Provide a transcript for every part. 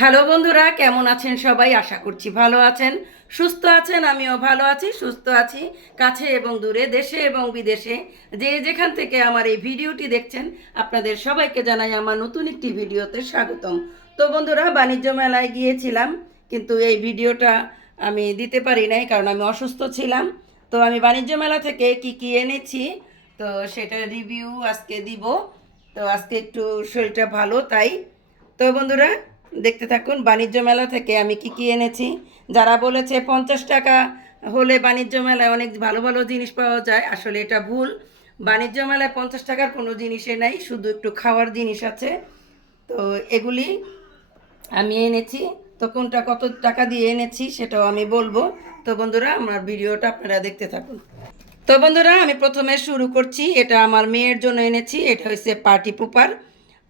Hello বন্ধুরা, কেমন আছেন সবাই? আশা করছি ভালো আছেন, সুস্থ আছেন। আমিও ভালো আছি, সুস্থ আছি। কাছে এবং দূরে, দেশে এবং বিদেশে যে যেখান থেকে আমার এই ভিডিওটি দেখছেন, আপনাদের সবাইকে জানাই আমার নতুন একটি ভিডিওতে স্বাগতম। তো বন্ধুরা, বাণিজ্য মেলায় গিয়েছিলাম, কিন্তু এই ভিডিওটা আমি দিতে পারি নাই কারণ আমি অসুস্থ ছিলাম। তো আমি বাণিজ্য মেলা থেকে কি কি এনেছি, তো সেটা রিভিউ আজকে দিব। তো আজকে একটু শরীরটা ভালো, তাই। তো বন্ধুরা, দেখতে থাকুন বাণিজ্য মেলা থেকে আমি কি কি এনেছি। যারা বলেছে 50 টাকা হলে বাণিজ্য মেলায় অনেক ভালো ভালো জিনিস পাওয়া যায়, আসলে এটা ভুল। বাণিজ্য মেলায় 50 টাকার কোনো জিনিসে নাই, শুধু একটু খাওয়ার জিনিস আছে। তো এগুলি আমি এনেছি। তো কোনটা কত টাকা দিয়ে এনেছি সেটাও আমি বলবো। তো বন্ধুরা, আমার ভিডিওটা আপনারা দেখতে থাকুন। তো বন্ধুরা, আমি প্রথমে শুরু করছি। এটা আমার মেয়ের জন্য এনেছি। এটা হচ্ছে পার্টি পেপার।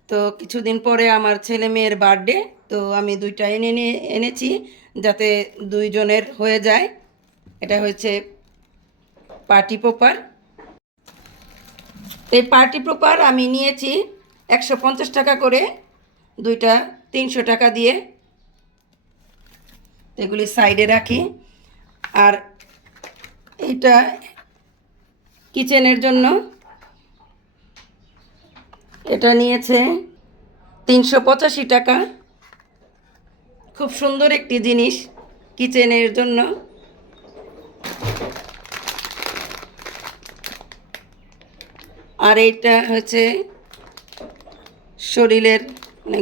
তো কিছুদিন পরে আমার ছেলে মেয়ের বার্থডে, তো আমি দুইটা এনেছি যাতে দুইজনের হয়ে যায়। এটা হচ্ছে পার্টি পেপার। এই পার্টি পেপার আমি নিয়েছি 150 টাকা করে, দুইটা 300 টাকা দিয়ে। এগুলি সাইডে রাখি। আর এইটা কিচেনের জন্য, এটা নিয়েছে 385 টাকা। খুব সুন্দর একটি জিনিস কিচেনের জন্য। আর এইটা হচ্ছে শরীরের মানে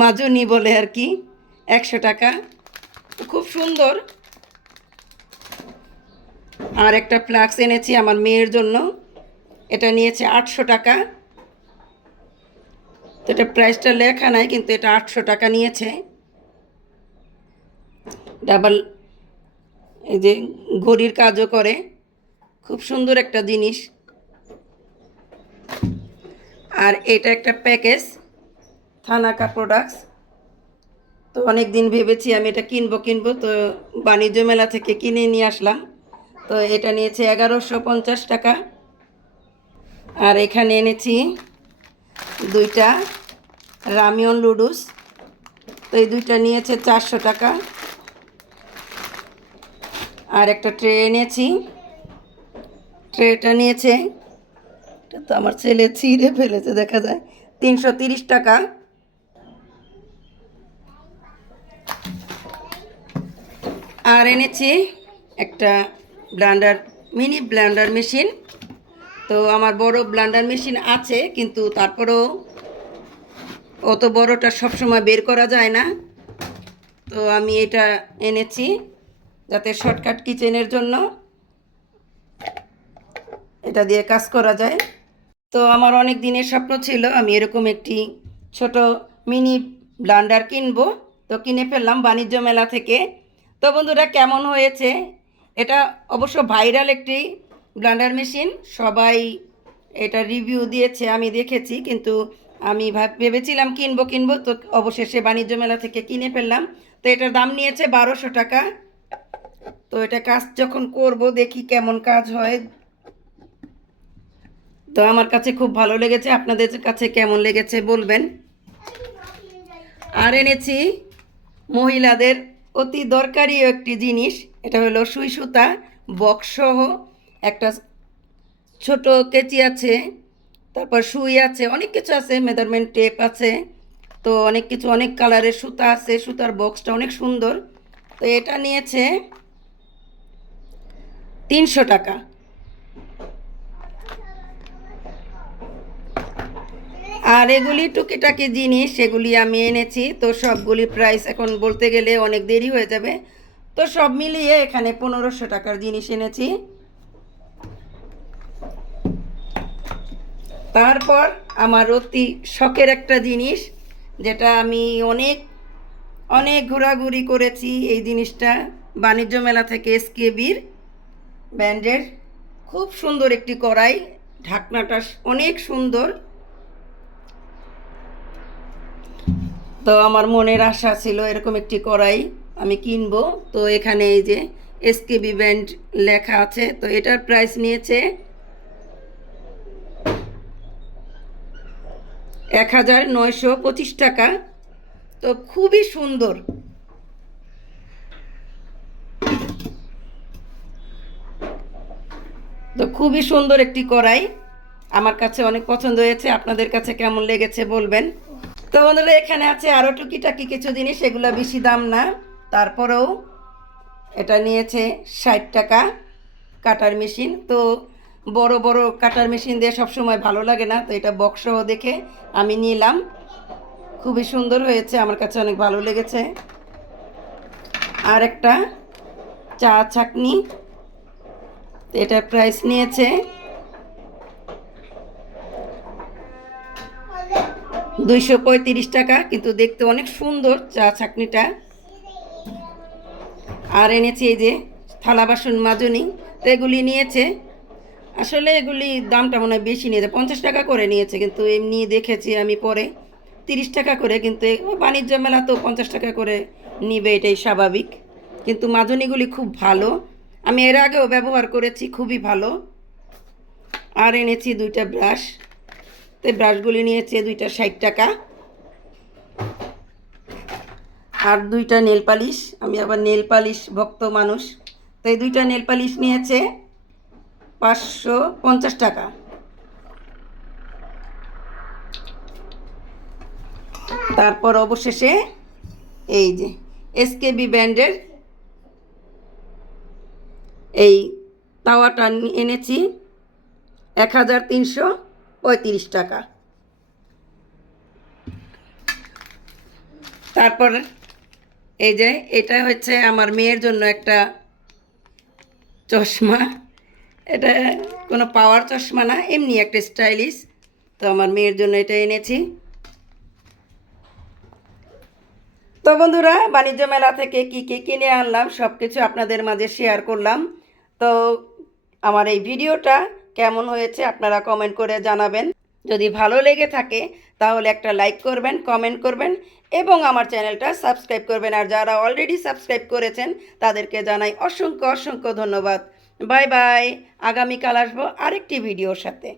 মাজনি বলে আর কি, 100 টাকা। খুব সুন্দর। আর একটা ফ্লাক্স এনেছি আমার মেয়ের জন্য, এটা নিয়েছে 800 টাকা। তো এটা প্রাইসটা লেখা নাই, কিন্তু এটা 800 টাকা নিয়েছে। ডাবল এই যে ঘড়ির কাজও করে, খুব সুন্দর একটা জিনিস। আর এটা একটা প্যাকেজ থানাকা প্রোডাক্টস। তো অনেক দিন ভেবেছি আমি এটা কিনবো, তো বাণিজ্য মেলা থেকে কিনে নিয়ে আসলাম। তো এটা নিয়েছে 1150 টাকা। আর এখানে এনেছি দুইটা রামিয়ন লুডুস। তো এই দুইটা নিয়েছে 400 টাকা। আর একটা ট্রে এনেছি, ট্রেটা নিয়েছে, এটা তো আমার ছেলে ছিঁড়ে ফেলেছে দেখা যায়, 330 টাকা। আর এনেছি একটা ব্লেন্ডার, মিনি ব্লেন্ডার মেশিন। তো আমার বড় ব্লেন্ডার মেশিন আছে, কিন্তু তারপরেও অত বড়টা সবসময় বের করা যায় না। তো আমি এটা এনেছি যাতে শর্টকাট কিচেনের জন্য এটা দিয়ে কাজ করা যায়। তো আমার অনেক দিনের স্বপ্ন ছিল আমি এরকম একটি ছোট মিনি ব্লেন্ডার কিনবো। তো কিনে ফেললাম বাণিজ্য মেলা থেকে। তো বন্ধুরা, কেমন হয়েছে? এটা অবশ্য ভাইরাল একটি ব্লেন্ডার মেশিন, সবাই এটা রিভিউ দিয়েছে, আমি দেখেছি। কিন্তু আমি ভেবেছিলাম কিনবো, তো অবশেষে বাণিজ্য মেলা থেকে কিনে ফেললাম। তো এটার দাম নিয়েছে 1200 টাকা। তো এটা কাজ যখন করব দেখি কেমন কাজ হয়। তো আমার কাছে খুব ভালো লেগেছে, আপনাদের কাছে কেমন লেগেছে বলবেন। আর এনেছি মহিলাদের অতি দরকারি একটি জিনিস, এটা হলো সুই সুতা বক্সসহ একটা ছোট কেচি আছে, তারপর সুই আছে, অনেক কিছু আছে, মেজারমেন্ট টেপ আছে। তো অনেক কিছু, অনেক কালারের সুতা আছে, সুতার বক্সটা অনেক সুন্দর। তো এটা নিয়েছে 300 টাকা। আর এগুলি টুকিটাকি জিনিস, সেগুলি আমি এনেছি। তো সবগুলি প্রাইস এখন বলতে গেলে অনেক দেরি হয়ে যাবে। তো সব মিলিয়ে এখানে 1500 টাকার জিনিস এনেছি। তারপর আমার অতি শখের একটা জিনিস, যেটা আমি অনেক অনেক ঘোরাঘুরি করেছি, এই জিনিসটা বাণিজ্য মেলা থেকে এসকেবির ব্র্যান্ডের। খুব সুন্দর একটি কড়াই, ঢাকনাটা অনেক সুন্দর। তো আমার মনের আশা ছিল এরকম একটি কড়াই আমি কিনবো। তো এখানে এই যে এসকেবি ব্র্যান্ড লেখা আছে। তো এটার প্রাইস নিয়েছে 1925 টাকা। তো খুবই সুন্দর। তো খুবই সুন্দর একটি কড়াই, আমার কাছে অনেক পছন্দ হয়েছে। আপনাদের কাছে কেমন লেগেছে বলবেন। তো বন্ধুরা, এখানে আছে আরও টুকিটাকি কিছু জিনিস, এগুলো বেশি দাম না, তারপরেও এটা নিয়েছে 60 টাকা। কাটার মেশিন, তো বড় বড় কাটার মেশিন দিয়ে সবসময় ভালো লাগে না, তো এটা বক্সও দেখে আমি নিলাম। খুবই সুন্দর হয়েছে, আমার কাছে অনেক ভালো লেগেছে। আর একটা চা ছাঁকনি, এটার প্রাইস নিয়েছে 235 টাকা, কিন্তু দেখতে অনেক সুন্দর চা ছাঁকনিটা। আর এনেছি এই যে থালা বাসন মাজনি, তো এগুলি নিয়েছে, আসলে এগুলি দামটা মনে হয় বেশি নিয়েছে, 50 টাকা করে নিয়েছে, কিন্তু এমনি দেখেছি আমি পরে 30 টাকা করে, কিন্তু বাণিজ্য মেলা তো 50 টাকা করে নিবে, এটাই স্বাভাবিক। কিন্তু মাজনিগুলি খুব ভালো, আমি এর আগেও ব্যবহার করেছি, খুবই ভালো। আর এনেছি 2টা ব্রাশ, তো ব্রাশগুলি নিয়েছে 2টা 60 টাকা। আর 2টা নেল পালিশ, আমি আবার নেল পালিশ ভক্ত মানুষ, তো এই 2টা নেল পালিশ নিয়েছে 550 টাকা। তারপর অবশেষে এই যে এসকেবি ব্র্যান্ডের এই তাওয়াটা এনেছি 1335 টাকা। তারপর এই যে এটা হচ্ছে আমার মেয়ের জন্য একটা চশমা, এটা কোনো পাওয়ার চশমা না, এমনি একটা স্টাইলিশ, তো আমার মেয়ের জন্য এটা এনেছি। তো বন্ধুরা, বাণিজ্য মেলা থেকে কি কি কিনে আনলাম সব কিছু আপনাদের মাঝে শেয়ার করলাম। তো আমার এই ভিডিওটা কেমন হয়েছে আপনারা কমেন্ট করে জানাবেন। যদি ভালো লেগে থাকে তাহলে একটা লাইক করবেন, কমেন্ট করবেন এবং আমার চ্যানেলটা সাবস্ক্রাইব করবেন। আর যারা অলরেডি সাবস্ক্রাইব করেছেন তাদেরকে জানাই অসংখ্য অসংখ্য ধন্যবাদ। বাই বাই, আগামীকাল আসবো আরেকটি ভিডিওর সাথে।